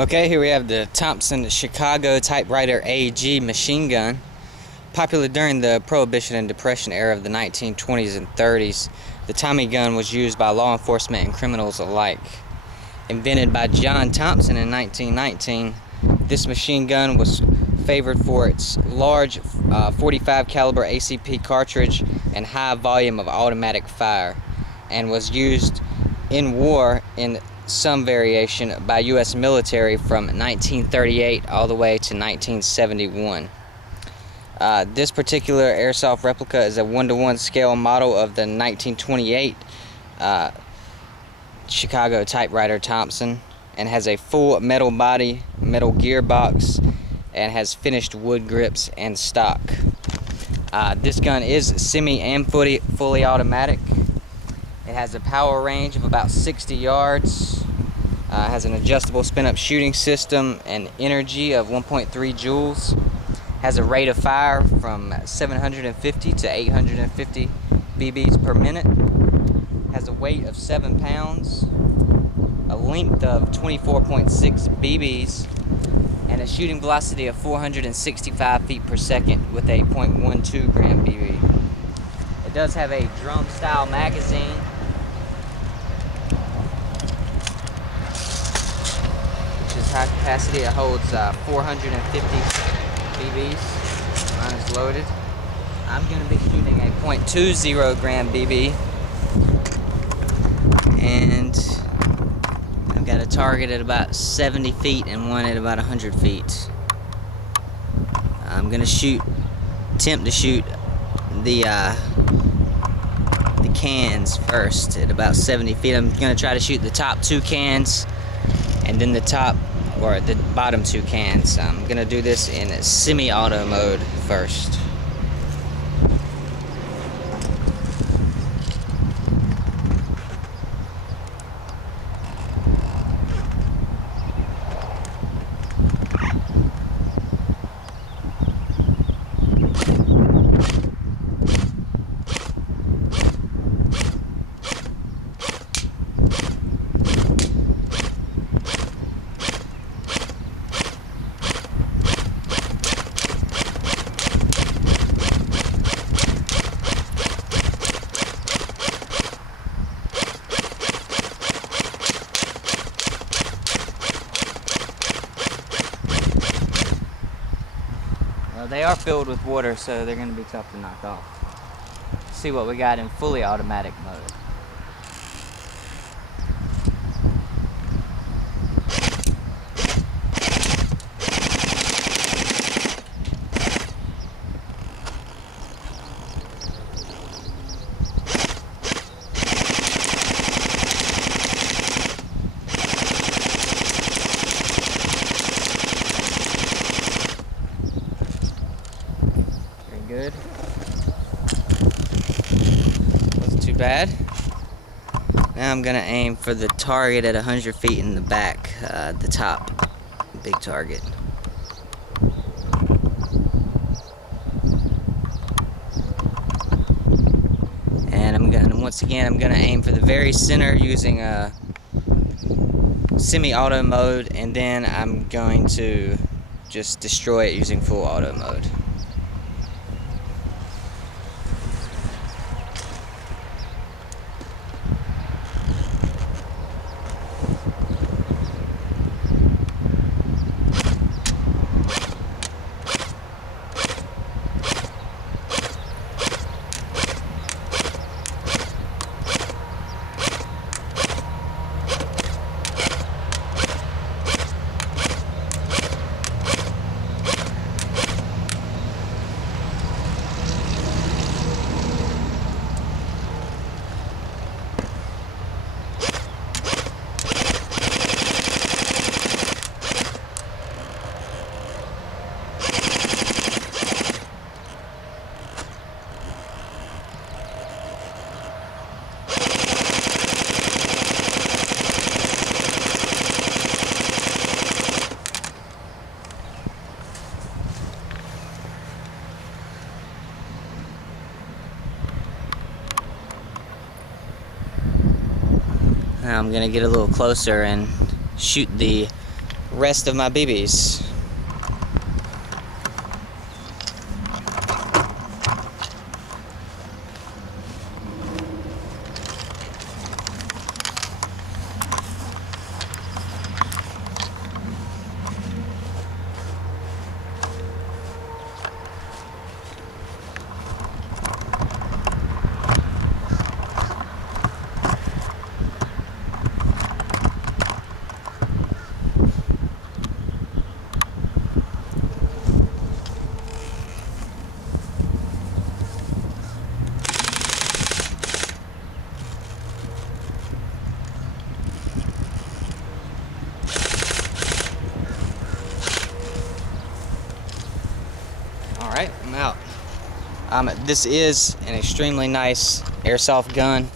Okay, here we have the Thompson Chicago Typewriter AG machine gun. Popular during the Prohibition and Depression era of the 1920s and 30s, the Tommy gun was used by law enforcement and criminals alike. Invented by John Thompson in 1919, this machine gun was favored for its large 45 caliber ACP cartridge and high volume of automatic fire, and was used in war in some variation by U.S. military from 1938 all the way to 1971. This particular airsoft replica is a 1-to-1 scale model of the 1928 Chicago Typewriter Thompson, and has a full metal body, metal gearbox, and has finished wood grips and stock. This gun is semi and fully automatic. It has a power range of about 60 yards, has an adjustable spin-up shooting system, and energy of 1.3 joules, has a rate of fire from 750 to 850 BBs per minute, has a weight of 7 pounds, a length of 24.6 BBs, and a shooting velocity of 465 feet per second with a .12 gram BB. It does have a drum-style magazine, which is high capacity. It holds 450 BBs. Mine is loaded. I'm going to be shooting a .20 gram BB, and I've got a target at about 70 feet and one at about 100 feet. I'm going to attempt to shoot the cans first at about 70 feet. I'm going to try to shoot the top 2 cans and then the bottom 2 cans. I'm going to do this in semi-auto mode first. They are filled with water, so they're going to be tough to knock off. Let's see what we got in fully automatic mode. Good. Wasn't too bad. Now I'm gonna aim for the target at 100 feet in the back, the top big target. And once again I'm gonna aim for the very center using semi-auto mode, and then I'm going to just destroy it using full auto mode. Now I'm going to get a little closer and shoot the rest of my BBs. Alright, I'm out. This is an extremely nice airsoft gun.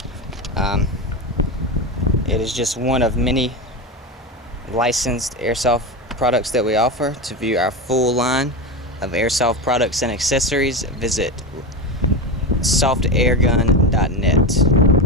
It is just one of many licensed airsoft products that we offer. To view our full line of airsoft products and accessories, visit softairgun.net.